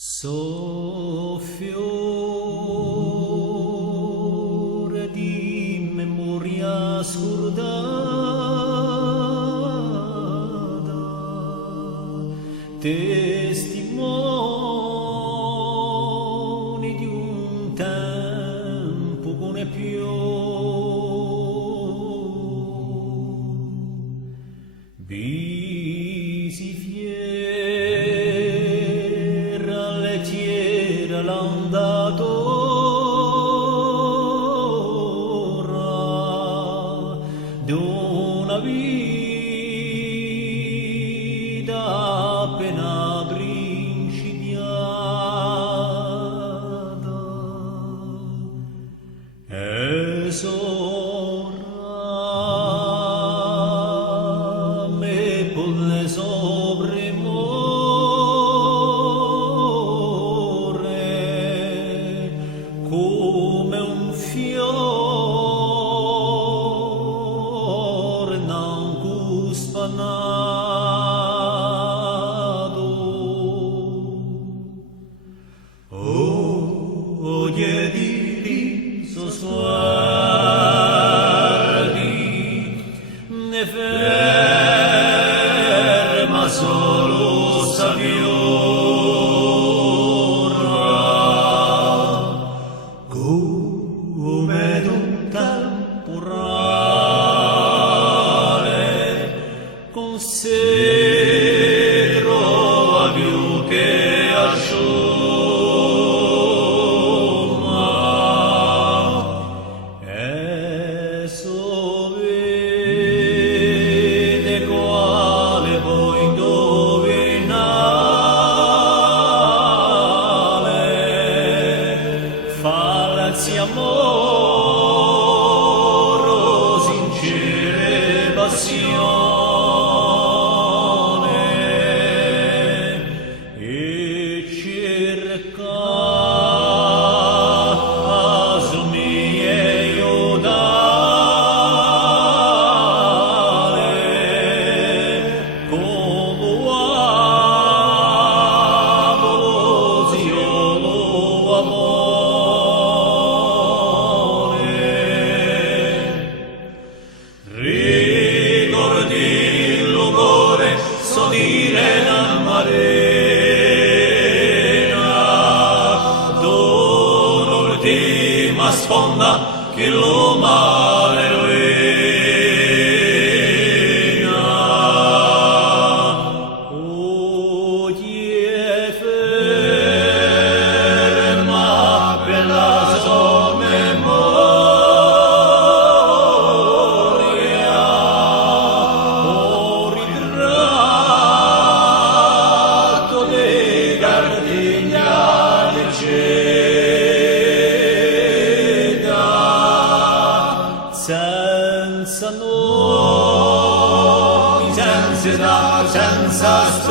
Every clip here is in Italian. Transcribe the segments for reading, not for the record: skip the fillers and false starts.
So fiore di memoria scordata, testimoni di un tempo che non è più. Bisi fiera lettiera l'andatora d'una vita appena principiata e come un fiore non cuspanato. Oh, diedi sosguardi, ne ferma solo saviore. Come d'un temporale con sé trova più che asciuma e so vede quale puoi indovinare falsi amor, sincere passione e cercaso mio dare come uomo zio amore. Ricordi il lugore sodire la marina d'un'ultima sponda che lo mare rovina. Oh, chi è ferma per la sua memoria, oh, ritratto dei gardiniani cieca, senza nomi, senza età, senza storia,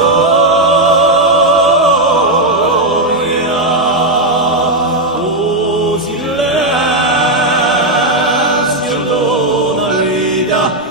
oh, silenzio d'una vita